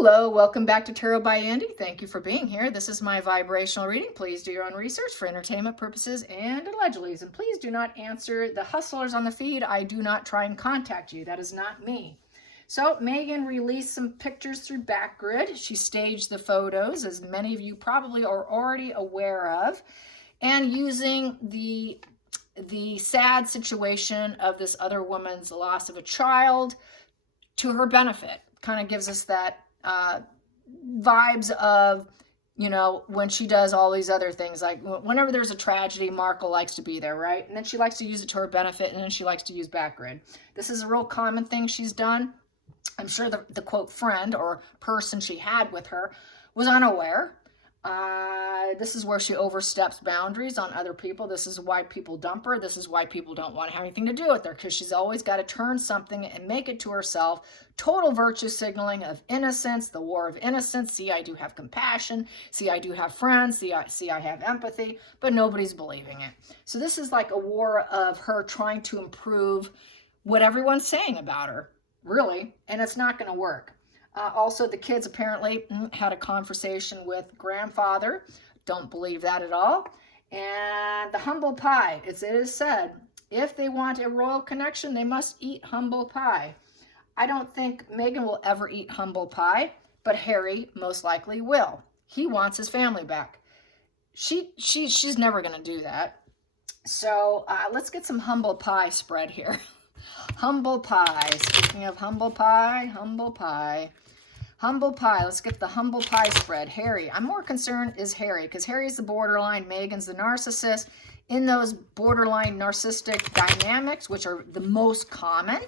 Hello, welcome back to Tarot by Andy. Thank you for being here. This is my vibrational reading. Please do your own research for entertainment purposes and allegedly. And please do not answer the hustlers on the feed. I do not try and contact you. That is not me. So Megan released some pictures through Backgrid. She staged the photos, as many of you probably are already aware of, and using the sad situation of this other woman's loss of a child to her benefit. Kind of gives us that vibes of, you know, when she does all these other things, like whenever there's a tragedy, Markle likes to be there, right? And then she likes to use it to her benefit, and then she likes to use Backgrid. This is a real common thing she's done. I'm sure the quote friend or person she had with her was unaware. This is where she oversteps boundaries on other people. This is why people dump her. This is why people don't want to have anything to do with her, because she's always got to turn something and make it to herself. Total virtue signaling of innocence, the war of innocence. See, I do have compassion. See, I do have friends. See, I have empathy, but nobody's believing it. So this is like a war of her trying to improve what everyone's saying about her, really, and it's not going to work. Also, the kids apparently had a conversation with grandfather. Don't believe that at all. And the humble pie, it is said, if they want a royal connection, they must eat humble pie. I don't think Megan will ever eat humble pie, but Harry most likely will. He wants his family back. She's never going to do that. So let's get some humble pie spread here. Humble pie. Speaking of humble pie, humble pie. Humble pie. Let's get the humble pie spread. Harry. I'm more concerned is Harry, because Harry's the borderline, Megan's the narcissist. In those borderline narcissistic dynamics, which are the most common,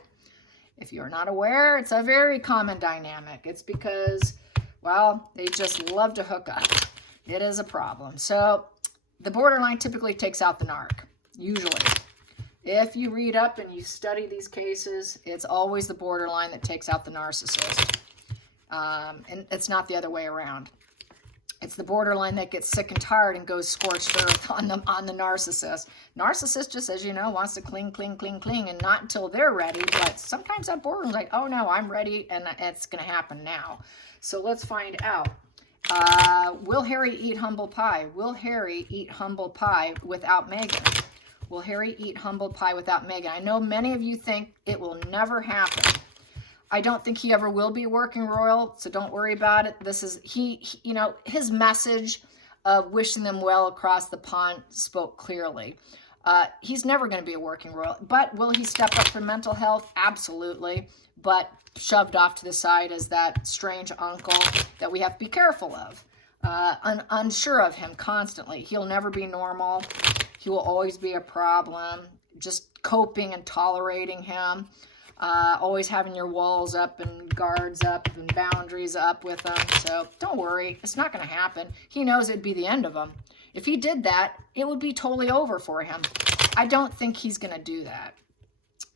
if you're not aware, it's a very common dynamic. It's because, well, they just love to hook up. It is a problem. So the borderline typically takes out the narc, usually. If you read up and you study these cases, it's always the borderline that takes out the narcissist. And it's not the other way around. It's the borderline that gets sick and tired and goes scorched earth on the narcissist. Narcissist, just as you know, wants to cling, and not until they're ready. But sometimes that borderline's like, oh no, I'm ready, and it's going to happen now. So let's find out. Will Harry eat humble pie? Will Harry eat humble pie without Megan? Will Harry eat humble pie without Megan? I know many of you think it will never happen. I don't think he ever will be working royal, so don't worry about it. This is, you know, his message of wishing them well across the pond spoke clearly. He's never going to be a working royal, but will he step up for mental health? Absolutely, but shoved off to the side as that strange uncle that we have to be careful of. Unsure of him constantly. He'll never be normal. He will always be a problem. Just coping and tolerating him. Always having your walls up and guards up and boundaries up with him. So don't worry. It's not going to happen. He knows it'd be the end of him. If he did that, it would be totally over for him. I don't think he's going to do that.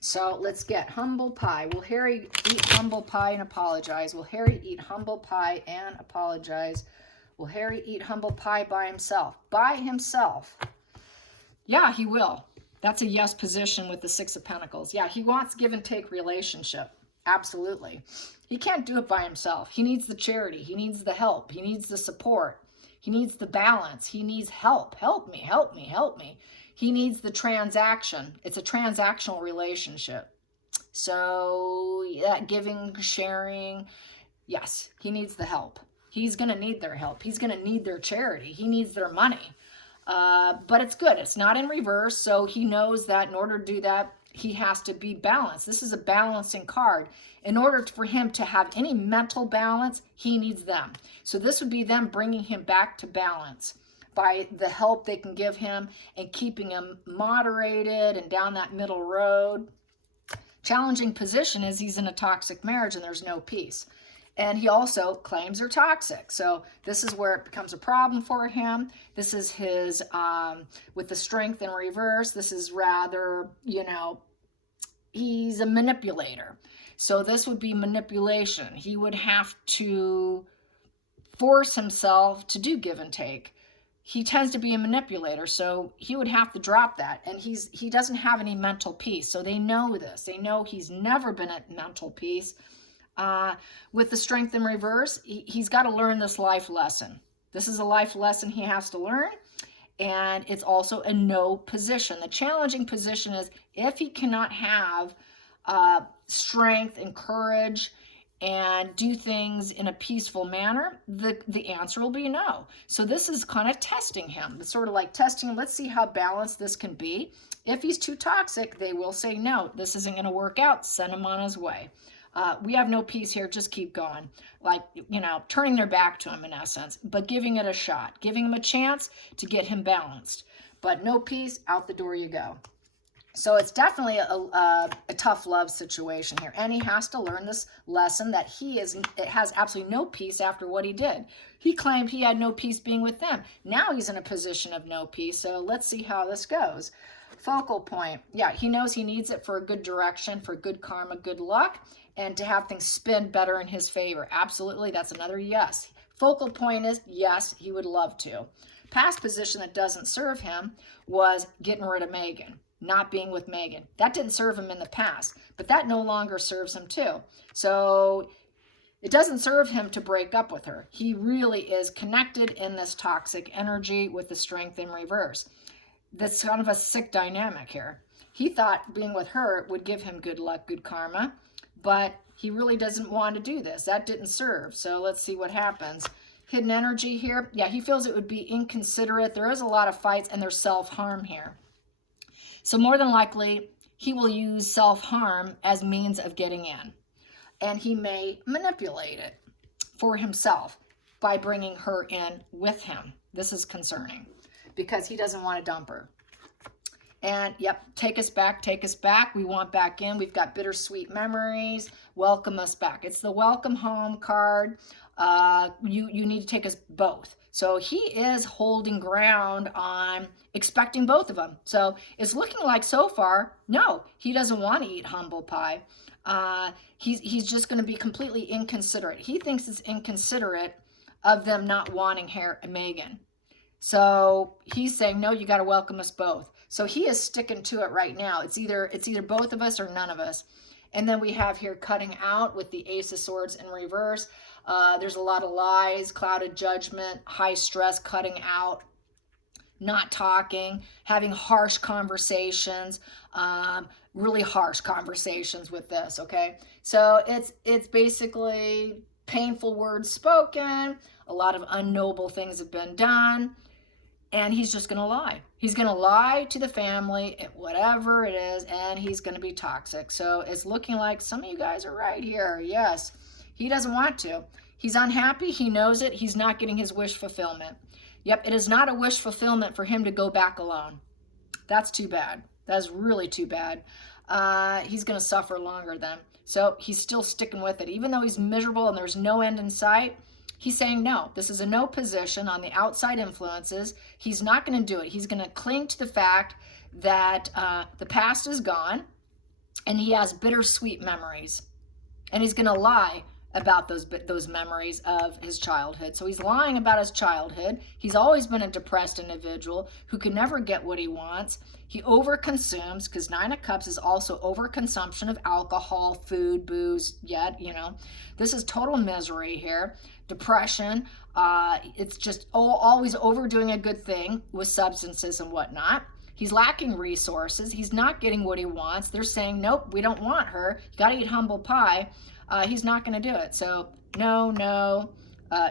So let's get humble pie. Will Harry eat humble pie and apologize? Will Harry eat humble pie and apologize? Will Harry eat humble pie by himself? By himself. Yeah, he will. That's a yes position with the Six of Pentacles. Yeah, he wants give and take relationship. Absolutely. He can't do it by himself. He needs the charity. He needs the help. He needs the support. He needs the balance. He needs help. Help me, help me, help me. He needs the transaction. It's a transactional relationship. So yeah, giving, sharing. Yes, he needs the help. He's going to need their help. He's going to need their charity. He needs their money. But it's good. It's not in reverse. So he knows that in order to do that, he has to be balanced. This is a balancing card. In order for him to have any mental balance, he needs them. So this would be them bringing him back to balance by the help they can give him and keeping him moderated and down that middle road. Challenging position is he's in a toxic marriage and there's no peace. And he also claims they're toxic. So this is where it becomes a problem for him. This is his, with the strength in reverse, this is rather, you know, he's a manipulator. So this would be manipulation. He would have to force himself to do give and take. He tends to be a manipulator, so he would have to drop that. And he doesn't have any mental peace. So they know this. They know he's never been at mental peace. With the Strength in reverse, he's got to learn this life lesson. This is a life lesson he has to learn. And it's also a no position. The challenging position is if he cannot have strength and courage and do things in a peaceful manner, the answer will be no. So this is kind of testing him. It's sort of like testing him. Let's see how balanced this can be. If he's too toxic, they will say, no, this isn't going to work out. Send him on his way. We have no peace here. Just keep going. Like, turning their back to him in essence, but giving it a shot, giving him a chance to get him balanced. But no peace, out the door you go. So it's definitely a tough love situation here. And he has to learn this lesson that it has absolutely no peace after what he did. He claimed he had no peace being with them. Now he's in a position of no peace. So let's see how this goes. Focal point. Yeah, he knows he needs it for a good direction, for good karma, good luck, and to have things spin better in his favor. Absolutely, that's another yes. Focal point is yes, he would love to. Past position that doesn't serve him was getting rid of Megan, not being with Megan. That didn't serve him in the past, but that no longer serves him too. So it doesn't serve him to break up with her. He really is connected in this toxic energy with the Strength in reverse. That's kind of a sick dynamic here. He thought being with her would give him good luck, good karma, but he really doesn't want to do this. That didn't serve. So let's see what happens. Hidden energy here. Yeah, he feels it would be inconsiderate. There is a lot of fights and there's self-harm here. So more than likely, he will use self-harm as means of getting in. And he may manipulate it for himself by bringing her in with him. This is concerning because he doesn't want to dump her. And yep, take us back, take us back. We want back in. We've got bittersweet memories. Welcome us back. It's the welcome home card. You need to take us both. So he is holding ground on expecting both of them. So it's looking like so far, no, he doesn't want to eat humble pie. He's just going to be completely inconsiderate. He thinks it's inconsiderate of them not wanting Megan. So he's saying, no, you got to welcome us both. So he is sticking to it right now. It's either both of us or none of us. And then we have here cutting out with the Ace of Swords in reverse. There's a lot of lies, clouded judgment, high stress, cutting out, not talking, having harsh conversations, really harsh conversations with this, okay? So it's basically painful words spoken, a lot of unnoble things have been done, and he's just going to lie. He's going to lie to the family, whatever it is, and he's going to be toxic. So it's looking like some of you guys are right here. Yes, he doesn't want to. He's unhappy. He knows it. He's not getting his wish fulfillment. Yep, it is not a wish fulfillment for him to go back alone. That's too bad. That's really too bad. He's going to suffer longer then. So he's still sticking with it. Even though he's miserable and there's no end in sight, he's saying no. This is a no position on the outside influences. He's not going to do it. He's going to cling to the fact that the past is gone and he has bittersweet memories. And he's going to lie about those memories of his childhood. So he's lying about his childhood. He's always been a depressed individual who can never get what he wants. He overconsumes, because Nine of Cups is also overconsumption of alcohol, food, booze, This is total misery here. Depression. It's just always overdoing a good thing with substances and whatnot. He's lacking resources. He's not getting what he wants. They're saying, nope, we don't want her. You got to eat humble pie. He's not going to do it. So no, no,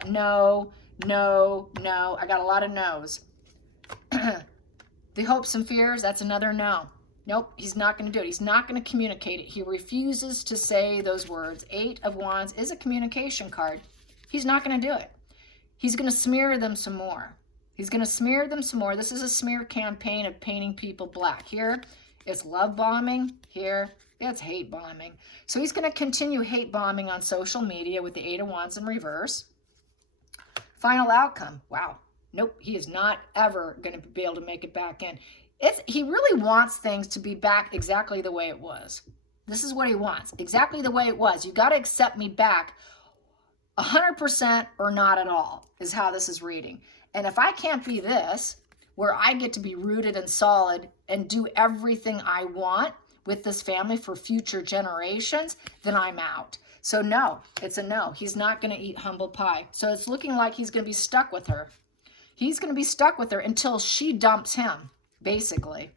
no, no, no. I got a lot of no's. The hopes and fears, that's another no. Nope, he's not going to do it. He's not going to communicate it. He refuses to say those words. 8 of Wands is a communication card. He's not going to do it. He's going to smear them some more. He's going to smear them some more. This is a smear campaign of painting people black. Here, it's love bombing. Here, it's hate bombing. So he's going to continue hate bombing on social media with the 8 of Wands in reverse. Final outcome. Wow. Nope, he is not ever going to be able to make it back in. He really wants things to be back exactly the way it was. This is what he wants. Exactly the way it was. You got to accept me back 100% or not at all is how this is reading. And if I can't be this, where I get to be rooted and solid and do everything I want with this family for future generations, then I'm out. So no, it's a no. He's not going to eat humble pie. So it's looking like he's going to be stuck with her. He's going to be stuck with her until she dumps him, basically.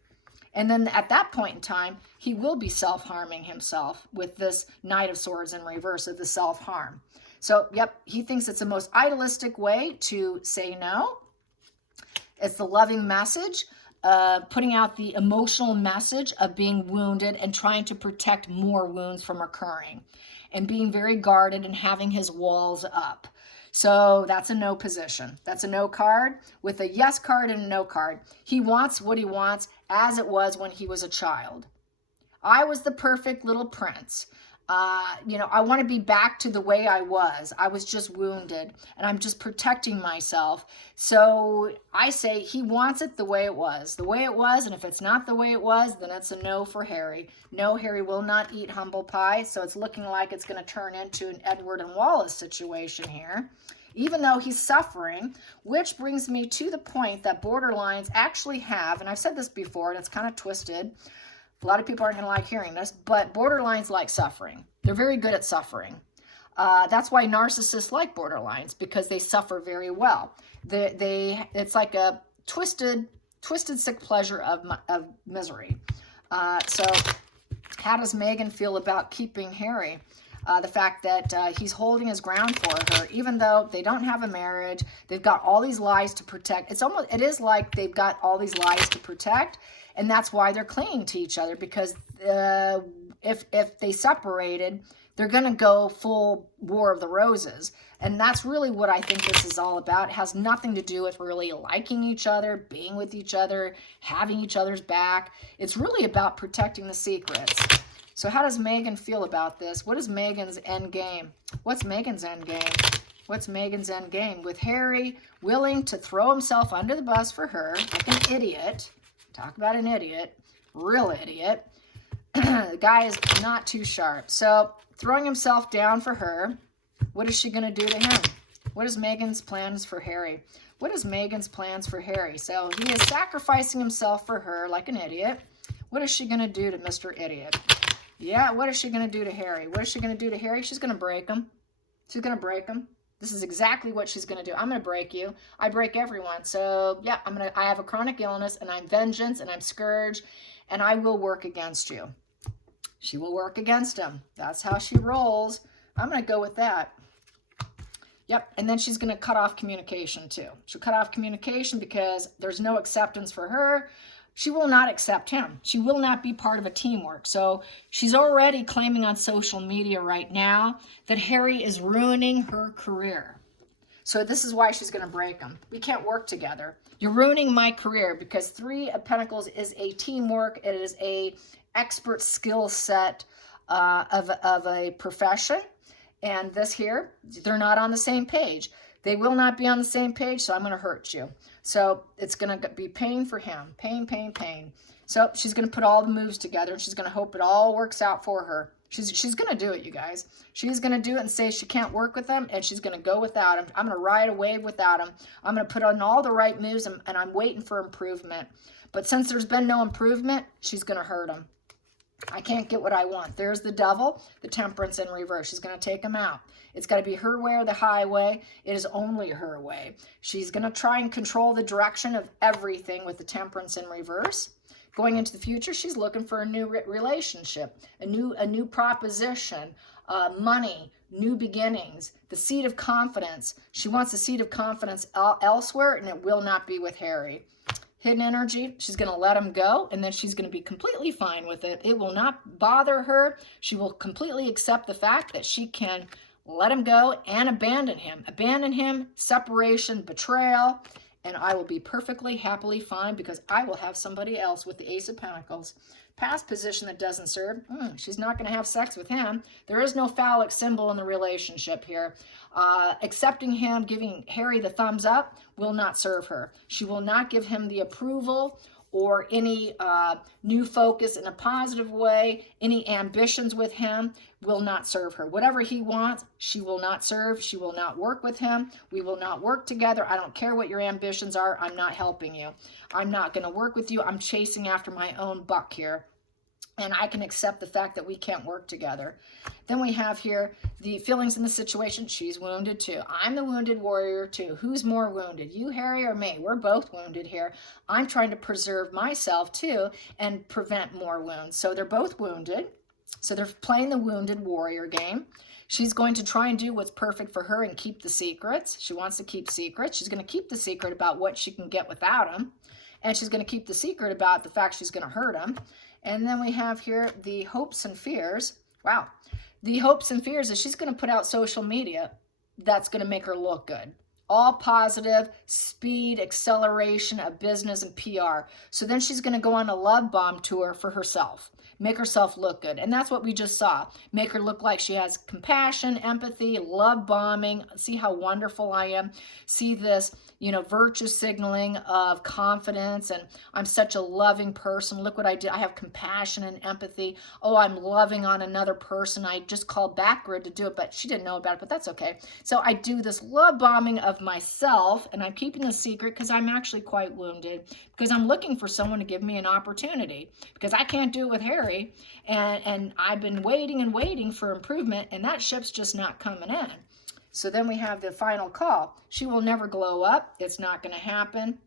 And then at that point in time, he will be self-harming himself with this Knight of Swords in reverse of the self-harm. So, yep, he thinks it's the most idealistic way to say no. It's the loving message, putting out the emotional message of being wounded and trying to protect more wounds from occurring and being very guarded and having his walls up. So that's a no position. That's a no card with a yes card and a no card. He wants what he wants as it was when he was a child. I was the perfect little prince. I want to be back to the way I was. I was just wounded and I'm just protecting myself. So I say he wants it the way it was. And if it's not the way it was, then it's a no for Harry. No, Harry will not eat humble pie. So it's looking like it's going to turn into an Edward and Wallace situation here, even though he's suffering, which brings me to the point that borderlines actually have, and I've said this before and it's kind of twisted. A lot of people aren't going to like hearing this, but borderlines like suffering. They're very good at suffering. That's why narcissists like borderlines, because they suffer very well. It's like a twisted sick pleasure of misery. So how does Meghan feel about keeping Harry? The fact that he's holding his ground for her, even though they don't have a marriage, they've got all these lies to protect. It is like they've got all these lies to protect, and that's why they're clinging to each other, because if they separated, they're going to go full War of the Roses. And that's really what I think this is all about. It has nothing to do with really liking each other, being with each other, having each other's back. It's really about protecting the secrets. So how does Meghan feel about this? What is Meghan's end game? What's Meghan's end game? What's Meghan's end game? With Harry willing to throw himself under the bus for her, like an idiot. Talk about an idiot. Real idiot. The guy is not too sharp. So throwing himself down for her, what is she going to do to him? What is Meghan's plans for Harry? What is Meghan's plans for Harry? So he is sacrificing himself for her like an idiot. What is she going to do to Mr. Idiot? Yeah, what is she going to do to Harry? What is she going to do to Harry? She's going to break him. She's going to break him. This is exactly what she's going to do. I'm going to break you. I break everyone. So, yeah, I have a chronic illness, and I'm vengeance, and I'm scourge, and I will work against you. She will work against him. That's how she rolls. I'm going to go with that. Yep, and then she's going to cut off communication, too. She'll cut off communication because there's no acceptance for her. She will not accept him. She will not be part of a teamwork. So she's already claiming on social media right now that Harry is ruining her career. So this is why she's going to break him. We can't work together. You're ruining my career, because Three of Pentacles is a teamwork. It is a expert skill set of a profession. And this here, they're not on the same page. They will not be on the same page, so I'm going to hurt you. So it's going to be pain for him. Pain, pain, pain. So she's going to put all the moves together, and she's going to hope it all works out for her. She's going to do it, you guys. She's going to do it and say she can't work with him, and she's going to go without him. I'm going to ride a wave without him. I'm going to put on all the right moves, and I'm waiting for improvement. But since there's been no improvement, she's going to hurt him. I can't get what I want. There's the Devil, the Temperance in reverse. She's going to take him out. It's got to be her way or the highway. It is only her way. She's going to try and control the direction of everything with the Temperance in reverse. Going into the future, she's looking for a new relationship, a new proposition, money, new beginnings, the seed of confidence. She wants the seed of confidence elsewhere, and it will not be with Harry. Hidden energy, she's going to let him go, and then she's going to be completely fine with it. It will not bother her. She will completely accept the fact that she can let him go and abandon him. Abandon him, separation, betrayal, and I will be perfectly, happily fine, because I will have somebody else with the Ace of Pentacles. Past position that doesn't serve, she's not going to have sex with him. There is no phallic symbol in the relationship here. Accepting him, giving Harry the thumbs up will not serve her. She will not give him the approval or any new focus in a positive way. Any ambitions with him will not serve her. Whatever he wants, she will not serve. She will not work with him. We will not work together. I don't care what your ambitions are. I'm not helping you. I'm not going to work with you. I'm chasing after my own buck here. and I can accept the fact that we can't work together. Then we have here the feelings in the situation. She's wounded too. I'm the wounded warrior too. Who's more wounded, you, Harry, or me? We're both wounded here. I'm trying to preserve myself too and prevent more wounds. So they're both wounded. So they're playing the wounded warrior game. She's going to try and do what's perfect for her and keep the secrets. She wants to keep secrets. She's going to keep the secret about what she can get without him. And she's going to keep the secret about the fact she's going to hurt him. And then we have here the hopes and fears. Wow. The hopes and fears is she's going to put out social media that's going to make her look good. All positive, speed, acceleration of business and PR. So then she's going to go on a love bomb tour for herself. Make herself look good. And that's what we just saw. Make her look like she has compassion, empathy, love bombing. See how wonderful I am. See this, virtue signaling of confidence. And I'm such a loving person. Look what I did. I have compassion and empathy. Oh, I'm loving on another person. I just called Backgrid to do it, but she didn't know about it, but that's okay. So I do this love bombing of myself, and I'm keeping the secret because I'm actually quite wounded, because I'm looking for someone to give me an opportunity, because I can't do it with Harry, and I've been waiting and waiting for improvement, and that ship's just not coming in. So then we have the final call. She will never glow up. It's not going to happen.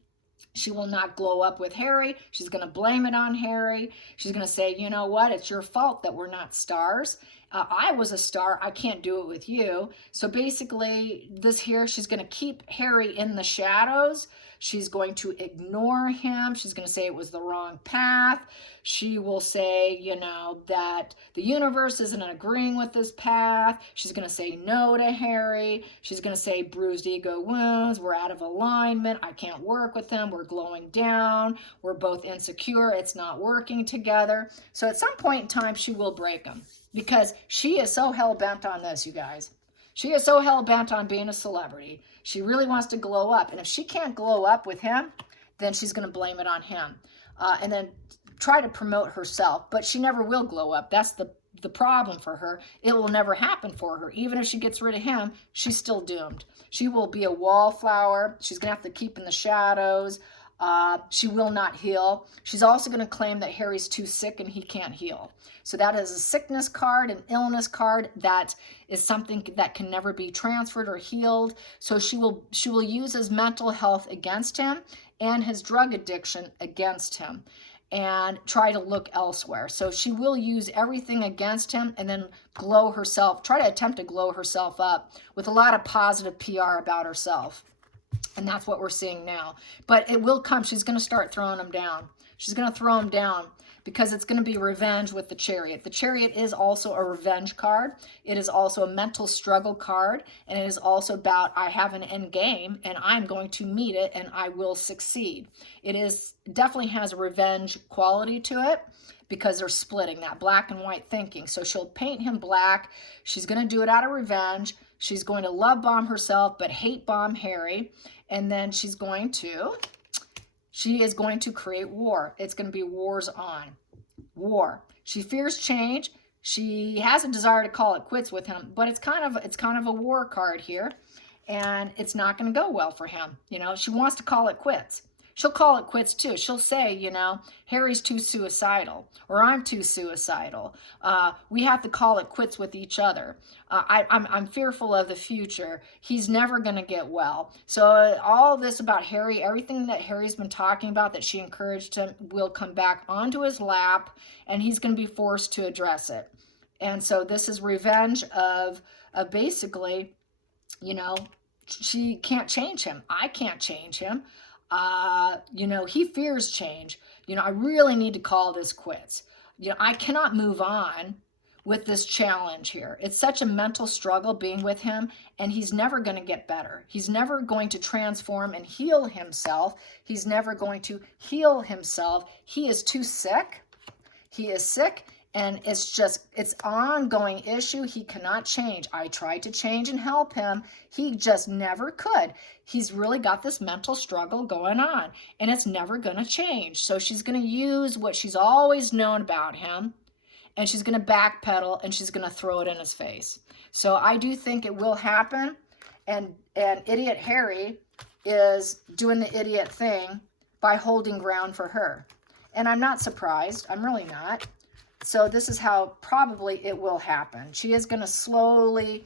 She will not glow up with Harry. She's going to blame it on Harry. She's going to say, you know what? It's your fault that we're not stars. I was a star. I can't do it with you. So basically, this here, she's going to keep Harry in the shadows. She's going to ignore him. She's going to say it was the wrong path. She will say, that the universe isn't agreeing with this path. She's going to say no to Harry. She's going to say bruised ego wounds. We're out of alignment. I can't work with him. We're glowing down. We're both insecure. It's not working together. So at some point in time, she will break him, because she is so hell-bent on this, you guys. She is so hell-bent on being a celebrity. She really wants to glow up. And if she can't glow up with him, then she's going to blame it on him. And then try to promote herself. But she never will glow up. That's the problem for her. It will never happen for her. Even if she gets rid of him, she's still doomed. She will be a wallflower. She's going to have to keep in the shadows. She will not heal. She's also going to claim that Harry's too sick and he can't heal. So that is a sickness card, an illness card. That is something that can never be transferred or healed. So she will use his mental health against him and his drug addiction against him, and try to look elsewhere. So she will use everything against him and then try to attempt to glow herself up with a lot of positive PR about herself. And that's what we're seeing now. But it will come. She's going to start throwing him down. She's going to throw him down because it's going to be revenge with the Chariot. The Chariot is also a revenge card. It is also a mental struggle card. And it is also about, I have an end game and I'm going to meet it and I will succeed. It definitely has a revenge quality to it, because they're splitting that black and white thinking. So she'll paint him black. She's going to do it out of revenge. She's going to love bomb herself, but hate bomb Harry. And then she is going to create war. It's going to be wars on. War. She fears change. She has a desire to call it quits with him, but it's kind of a war card here, and it's not going to go well for him. She wants to call it quits. She'll call it quits too. She'll say, Harry's too suicidal, or I'm too suicidal. We have to call it quits with each other. I'm fearful of the future. He's never going to get well. So all this about Harry, everything that Harry's been talking about that she encouraged him, will come back onto his lap, and he's going to be forced to address it. And so this is revenge of basically, she can't change him. I can't change him. He fears change. I really need to call this quits. I cannot move on with this challenge here. It's such a mental struggle being with him, and he's never going to get better. He's never going to transform and heal himself. He's never going to heal himself. He is too sick. He is sick. And it's ongoing issue. He cannot change. I tried to change and help him. He just never could. He's really got this mental struggle going on, and it's never going to change. So she's going to use what she's always known about him, and she's going to backpedal, and she's going to throw it in his face. So I do think it will happen, and idiot Harry is doing the idiot thing by holding ground for her. And I'm not surprised. I'm really not. So this is how probably it will happen. She is going to slowly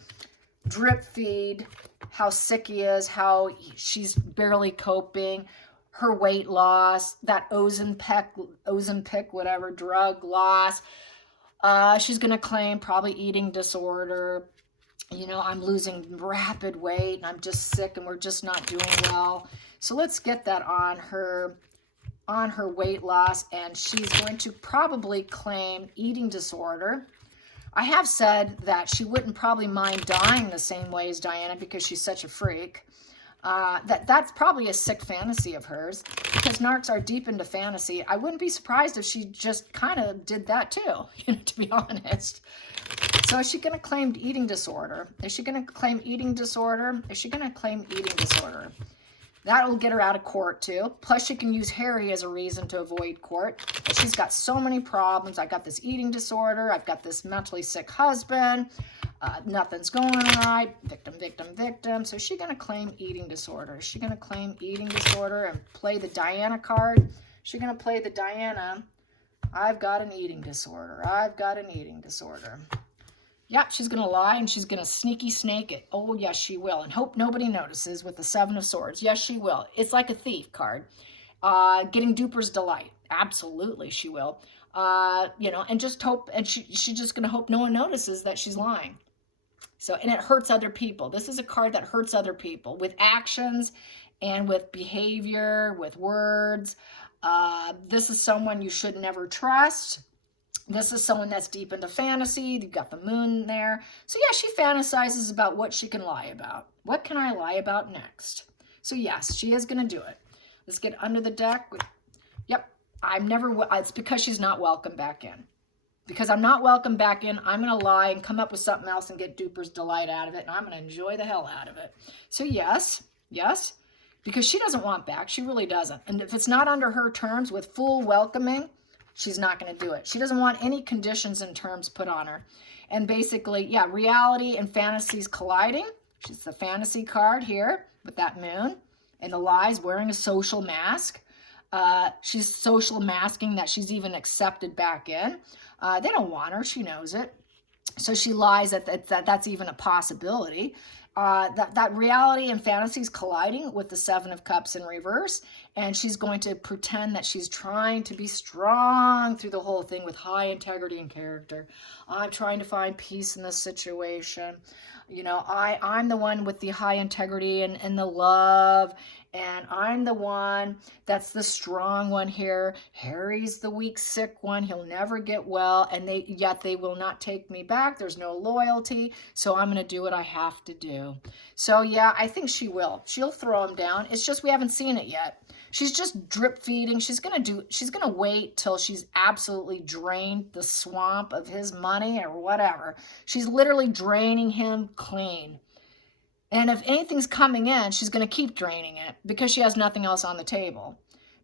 drip feed how sick he is, how she's barely coping, her weight loss, that Ozempic, whatever, drug loss. She's going to claim probably eating disorder. You know, I'm losing rapid weight and I'm just sick and we're just not doing well. So let's get that on her weight loss, and she's going to probably claim eating disorder. I have said that she wouldn't probably mind dying the same way as Diana because she's such a freak. That's probably a sick fantasy of hers, because narcs are deep into fantasy. I wouldn't be surprised if she just kind of did that too, to be honest. So is she going to claim eating disorder? Is she going to claim eating disorder? Is she going to claim eating disorder? That will get her out of court too. Plus she can use Harry as a reason to avoid court. But she's got so many problems. I got this eating disorder. I've got this mentally sick husband. Nothing's going right. Victim, victim, victim. So is she going to claim eating disorder? Is she going to claim eating disorder and play the Diana card? Is she going to play the Diana? I've got an eating disorder. I've got an eating disorder. Yep, she's going to lie and she's going to sneaky snake it. Oh, yes, she will. And hope nobody notices with the Seven of Swords. Yes, she will. It's like a thief card. Getting duper's delight. Absolutely, she will. And just hope, and she's just going to hope no one notices that she's lying. So, and it hurts other people. This is a card that hurts other people with actions and with behavior, with words. This is someone you should never trust. This is someone that's deep into fantasy. You've got the moon there. So yeah, she fantasizes about what she can lie about. What can I lie about next? So yes, she is going to do it. Let's get under the deck. Yep, it's because she's not welcome back in. Because I'm not welcome back in, I'm going to lie and come up with something else and get duper's delight out of it. And I'm going to enjoy the hell out of it. So yes, because she doesn't want back. She really doesn't. And if it's not under her terms with full welcoming, she's not going to do it. She doesn't want any conditions and terms put on her. And basically, yeah, reality and fantasies colliding. She's the fantasy card here with that moon. And the lies, wearing a social mask. She's social masking that she's even accepted back in. They don't want her. She knows it. So she lies that that's even a possibility. That reality and fantasies colliding with the Seven of Cups in reverse, and she's going to pretend that she's trying to be strong through the whole thing with high integrity and character. I'm trying to find peace in this situation. I'm the one with the high integrity and the love, and I'm the one that's the strong one here. Harry's the weak, sick one. He'll never get well, and yet they will not take me back. There's no loyalty, so I'm going to do what I have to do. So yeah, I think she will. She'll throw him down. It's just we haven't seen it yet. She's just drip feeding. She's going to wait till she's absolutely drained the swamp of his money or whatever. She's literally draining him clean. And if anything's coming in, she's going to keep draining it because she has nothing else on the table.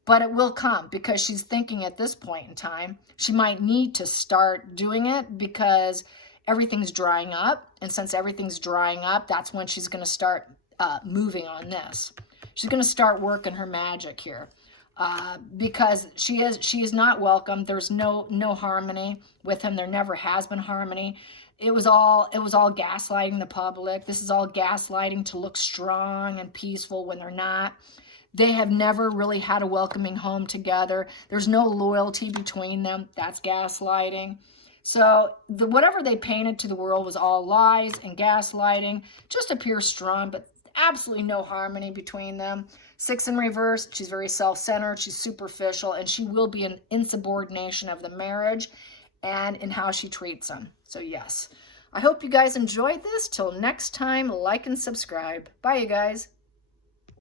But it will come because she's thinking at this point in time, she might need to start doing it because everything's drying up. And since everything's drying up, that's when she's going to start moving on this. She's going to start working her magic here because she is not welcome. There's no harmony with him. There never has been harmony. It was all gaslighting the public. This is all gaslighting to look strong and peaceful when they're not. They have never really had a welcoming home together. There's no loyalty between them. That's gaslighting. So whatever they painted to the world was all lies and gaslighting. Just appears strong, but absolutely no harmony between them. Six in reverse, she's very self-centered, she's superficial, and she will be an insubordination of the marriage and in how she treats them. So yes, I hope you guys enjoyed this. Till next time, like and subscribe. Bye, you guys.